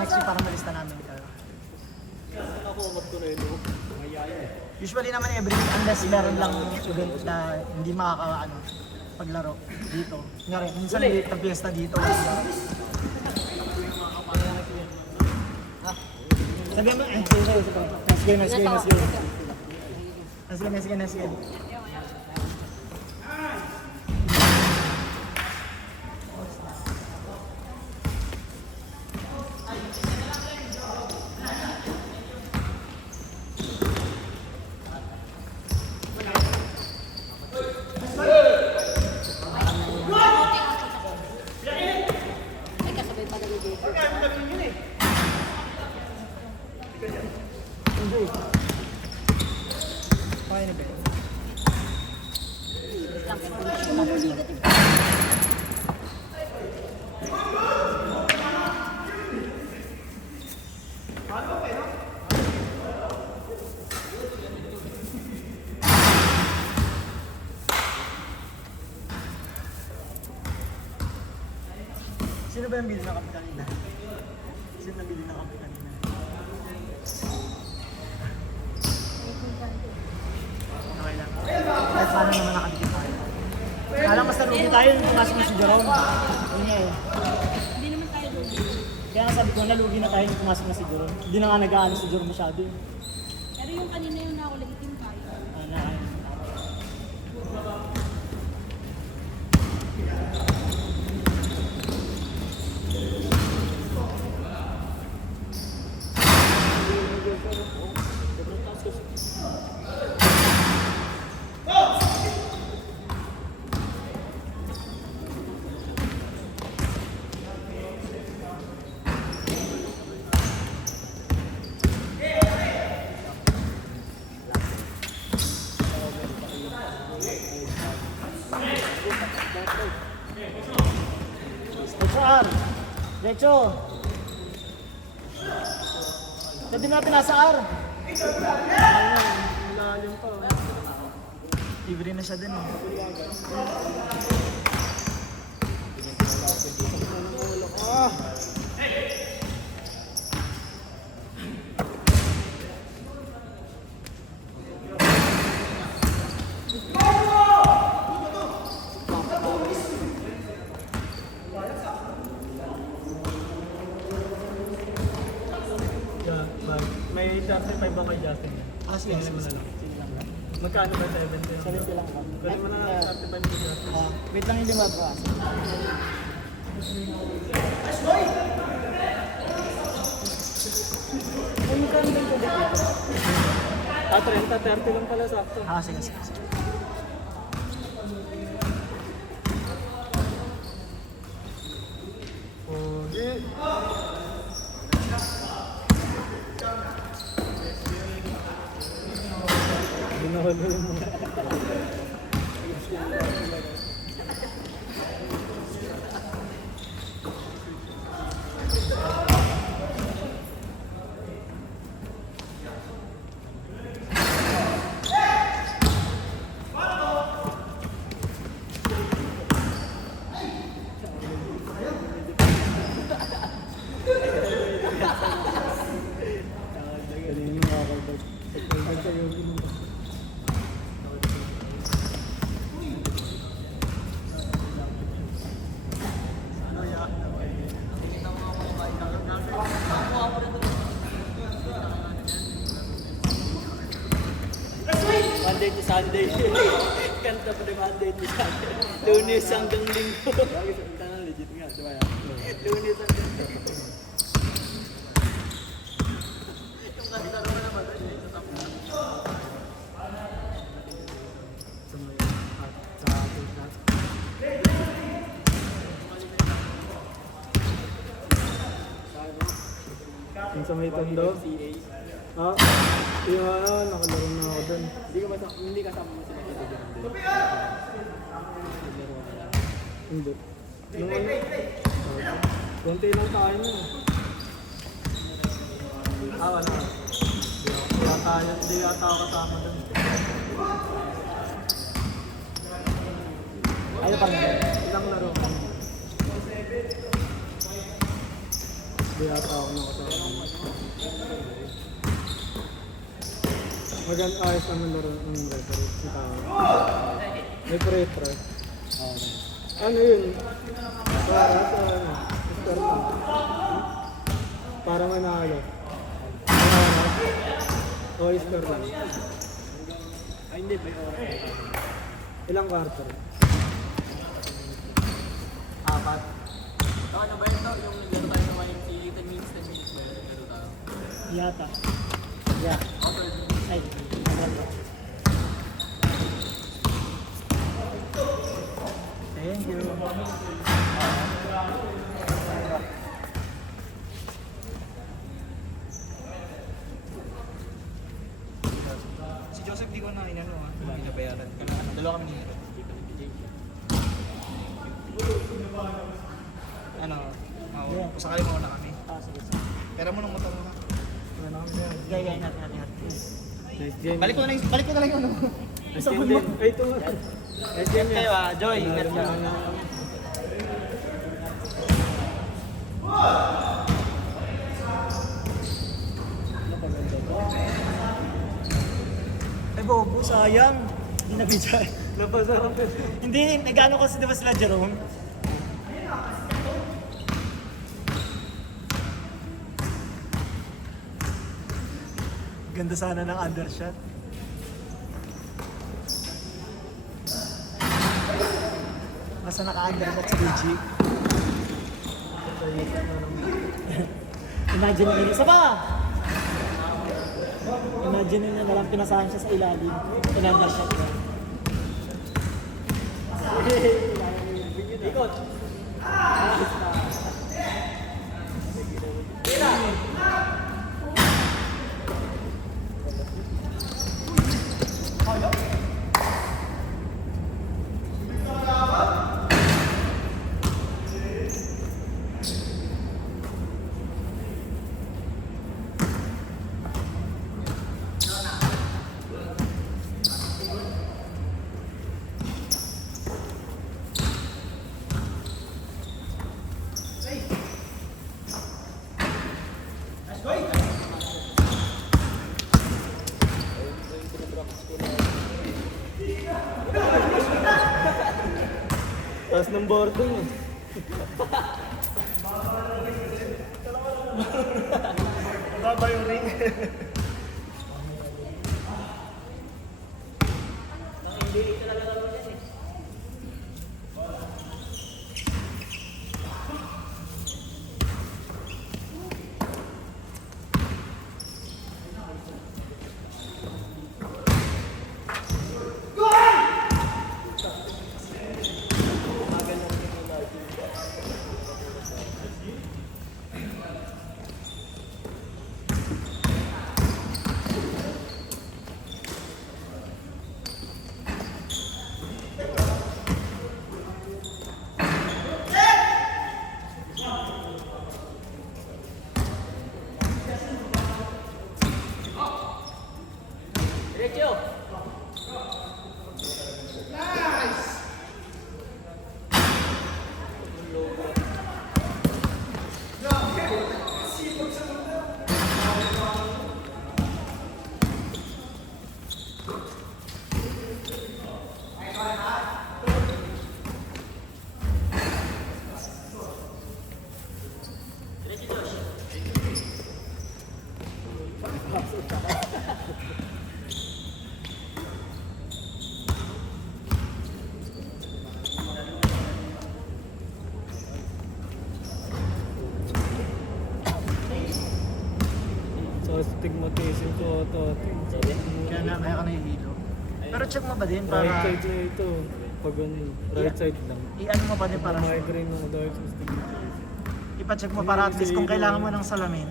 next week para malista namin kayo. Ako, magtuloy-lo. Usually naman every week unless meron lang event na hindi paglaro dito. Nga rin, minsan late na fiesta dito. Sabi mo, nice game. Nice game. Okay na ba? Sino ba yung bili na kape kanina? Sino nabili na kape kanina? Okay lang. Kahit paano naman nakadikit tayo. Alam mas nalugi tayo nung pumasok na si Jerome. Yun nga eh. Hindi naman tayo lugi. Kaya nga sabi ko, nalugi na tayo nung pumasok na si Jerome. Hindi na nga nag-aano si Jerome masyado eh. Pero yung kanina yung nakulitin tayo. HR! Derecho! Pwede natin nasa R! Malalim pa. Libre na siya din eh. May 35 ba kay Justin? Sige. Mo na lang. Magkano ba 70? 70 lang ba? Pwede mo na lang 35 kay Justin. Wait lang yung lima bro. Kung magkano ba yung dito? 30 lang pala sakto. Sige. Okay. Ginahalo mo. Monday to Sunday. Kanta pa rin Monday to Sunday. Lunes hanggang Linggo. Legit nga, diba yan? Lunes hanggang Linggo. Yung kanta naman naman doon, sa top na. Yung sa may tondo? Ah, yung nakalaro na ako doon. Hindi kasama mo sila dito doon. Hindi. Nung konti lang tayo nun. Wala. Hindi yata ako kasama doon. Ano pa rin? Ilang laro? Hindi ata ako nakasama. Maganda ayos naman laro ng referee si Tao. May pre-try. Ano yun? Para sa ano? Score lang. Para manalo. O score lang. Ay, hindi. May oras. Ilang quarter? Apat. Ano ba ito? Yung naglaro tayo ng YMC, 10 minutes ba yun? Naglaro tayo? Yata. Yeah. Ay. Thank you. Si Joseph di ko na inano ha, binabayaran. Dalawa kami nito. Ano, kung sakali mo na kami. Sige. Pera mo ng motor mo na. Gaya natin. Nice game. Balik ko na lang yung ano. Nice game din. Ay, ito nga. Nice game Kayo yan. Joy. Ingat ka. Ay, bobo, sayang. Hindi nabidyan. Napasarap yun. Hindi, nag-ano kasi diba sila Jerome? Ganda sana ng undershot. Basta naka-undershot si BG. Imagine nyo, isa pa! Imagine nyo na lang pinasahan siya sa ilalim. In-undershot niya. Ikot. Taas ng boarding eh. Baba yung ring. Diretso. So, stigmatism ko ito. Kaya na, kaya ka nahihilo. Pero check mo ba din para Right side na ito. Pag ano, right side lang. i-ano mo pa din para Migraine ako dahil sa stigmatism. ipa-check mo para at least kung kailangan mo ng salamin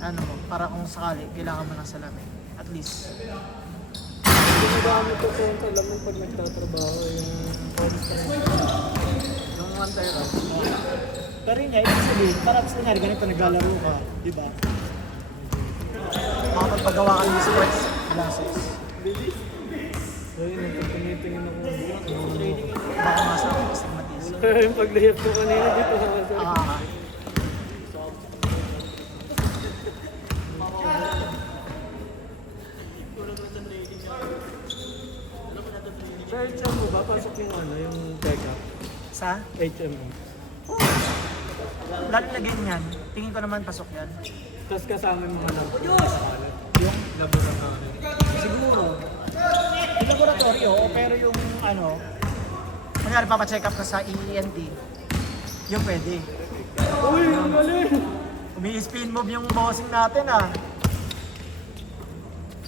ano mo, para kung sakali kailangan mo ng salamin at least Ginagamit ko po yung salamin pag nagtatrabaho yung constraint. yung antero. Pero yun nga, ibig sabihin, para sa nangyari ganito naglalaro ka, di ba? Makapagpagawa ka ng sports glasses. So yun, tinitingin ako. Baka masama yung stigmatism. Pero yung pag-layup ko kanina dito sa Ah, Sa? HMO. Lalo na ganyan. Tingin ko naman pasok yan. Tapos kasama yung mga labo. Yung Laboratory. siguro. Yung laboratory, oo, pero yung ano, kunyari papacheck up ka sa ENT, yung pwede. Uy, ang galing! Umi-spin move yung bossing natin ah.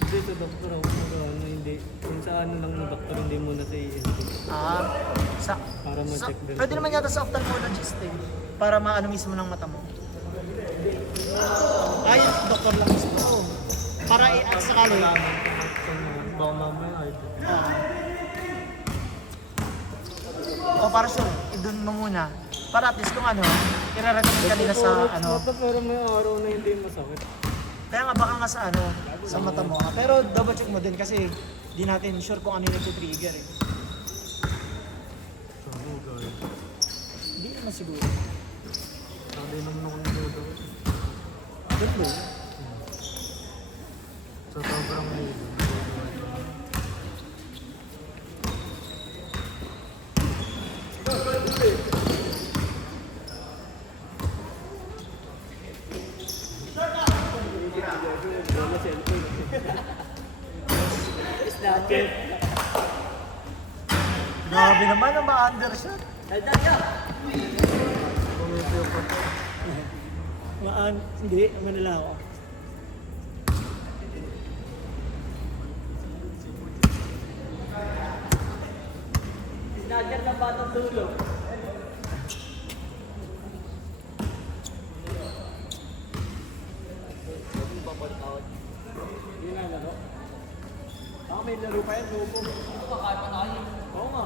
Hindi sa doktor ako ano, hindi. Kung sa ano lang ng doktor, hindi muna sa ENT. Ah, Para ma-check din. pwede naman yata sa ophthalmologist eh. Para maano mismo ng mata mo. Ay, doktor lang mismo. Oo. Para at sakali. Baka mamaya ay. O para sure, idun mo muna. Para at least kung ano, i-recommend ka nila sa ano. Mata pero may araw na hindi masakit. Kaya nga baka nga sa ano, sa mata mo. Pero double check mo din kasi di natin sure kung ano yung nag-trigger eh. Sabi guys. Hindi naman siguro. Sabi naman ako ng dodo. Good mo. Sa sobrang libo. Grabe naman ang ma-undershot. Pumipyo pa to. Hindi, manala ako. Snatcher na batang dulo. Hindi na laro. Baka may laro pa yan, lobo. Kakain pa tayo. Oo nga.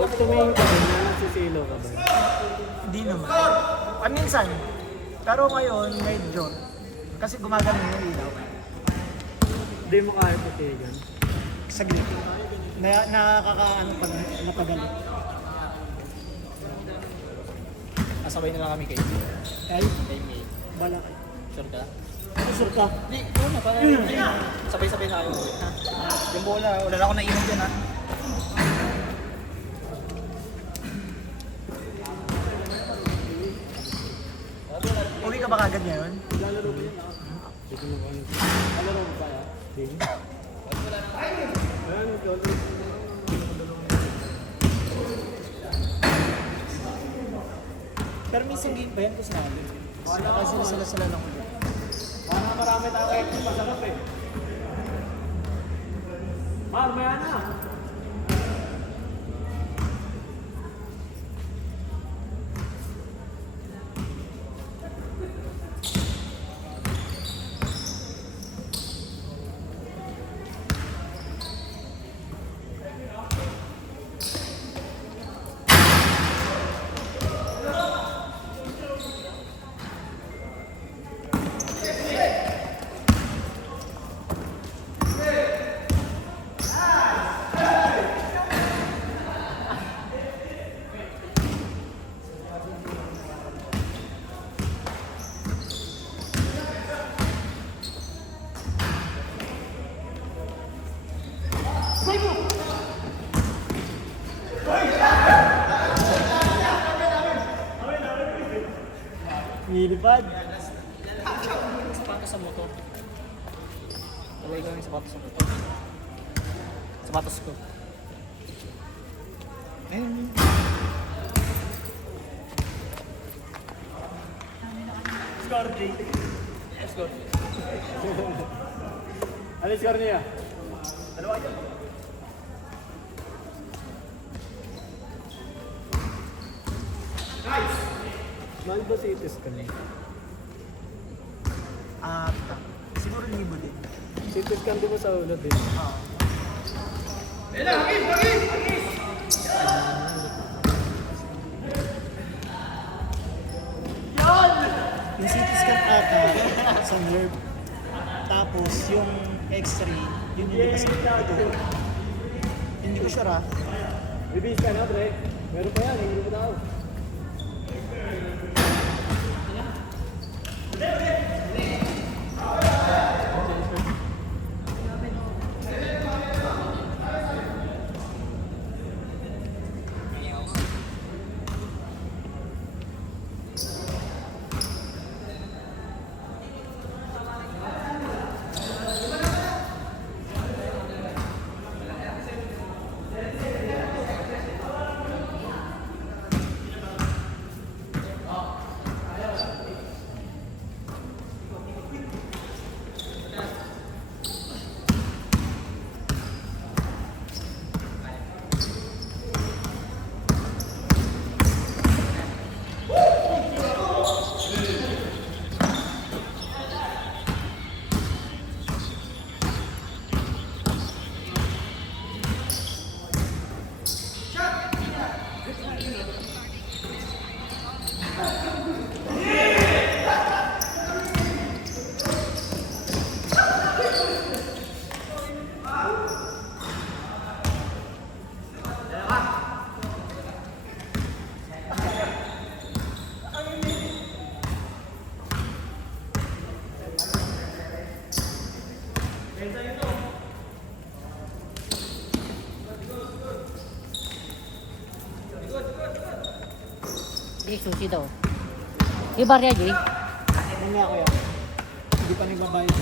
Pag tumingin ka din, nasisilo ka ba? Hindi naman. Minsan. Pero ngayon, medyo. Kasi gumagana yung ilaw. Hindi mo kaya titigan. Saglit. Nakakaano pag napagal. Kasabay na lang kami kayo. Ay, Kay May. bala ka. Sure ka? Ano sure ka? Hindi, ikaw na. Parang sabay-sabay na kayo. Yung bola, wala na ako nainom dyan ha. Uwi ka ba kagad ngayon? Hindi mo kaya. Laro mo kaya? Hindi. Ayan, naglalaro. Pero minsan game pa yan kasi namin. Kasi sila lang ulit. Parang marami tayong active, masarap eh. Maya na. Nilipad. Sapatos sa motor. Talay ko yung sapatos sa motor. Sapatos ko. Ayun. Score J. Let's go. Ano score niya? Mahal ba si Itis ka niya? Siguro libo din. Si Itis ka di ba sa ulo din? Oo. Yung CT scan ata sa nerve. Tapos yung x-ray, yun yung kasi ito. Hindi ko sure ah. Bibis ka na, pre. Meron pa yan, hindi mo tao. Di susi daw. Di barya di. Mamaya ko yan. Hindi pa nagbabayad.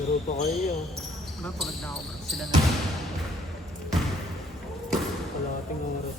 Laro pa kayo. Diba pagod na ako bro? Sila na. Kalating oras.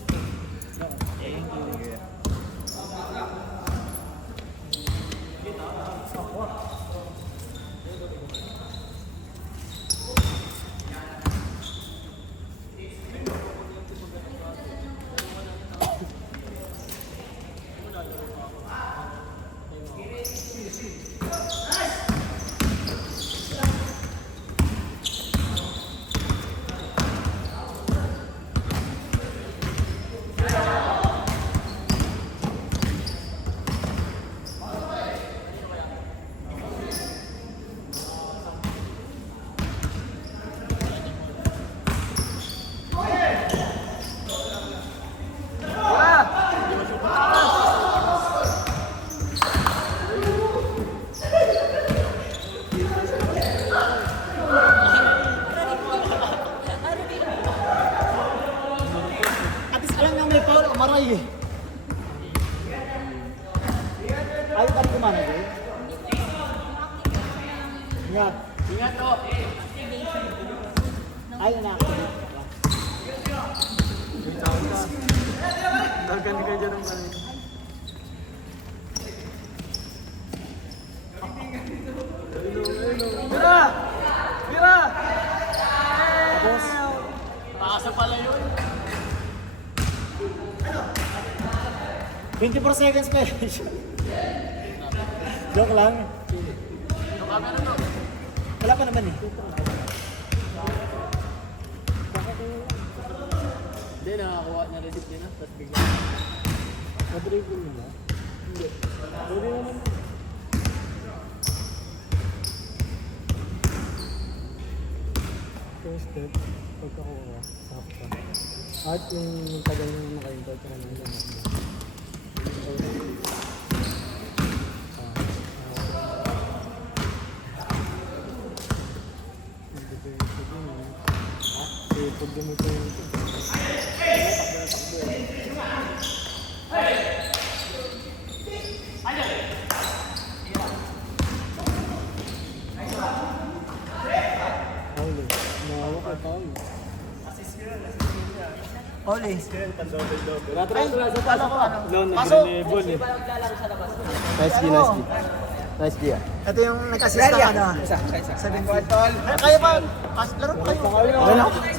At least alam nyo may foul, maray eh. Ayaw pa rin kumanag eh. Ingat. Ingat o. Ayaw na ako. Dagan ka dyan ang kanina. Mira! Mira! Tapos, Paasa pala yun. 24 seconds pa eh. Joke lang. Yung camera no? Wala Wala pa naman eh. Hindi, nakakuha niya receipt din ah. Tapos bigla. Madribble nila? Hindi. Pwede naman. First step, pagkakuha, sakto. At yung tagal nang nakaintay ka naman lang. Pag ganito yung Pauli, nawawa ka Pauli. Oli. Loan na Pasok! Grenebol eh. Nice D, nice D. Nice D ah. Ito yung nag-assist na ano. 7 Kaya pa, laro pa kayo. Okay na.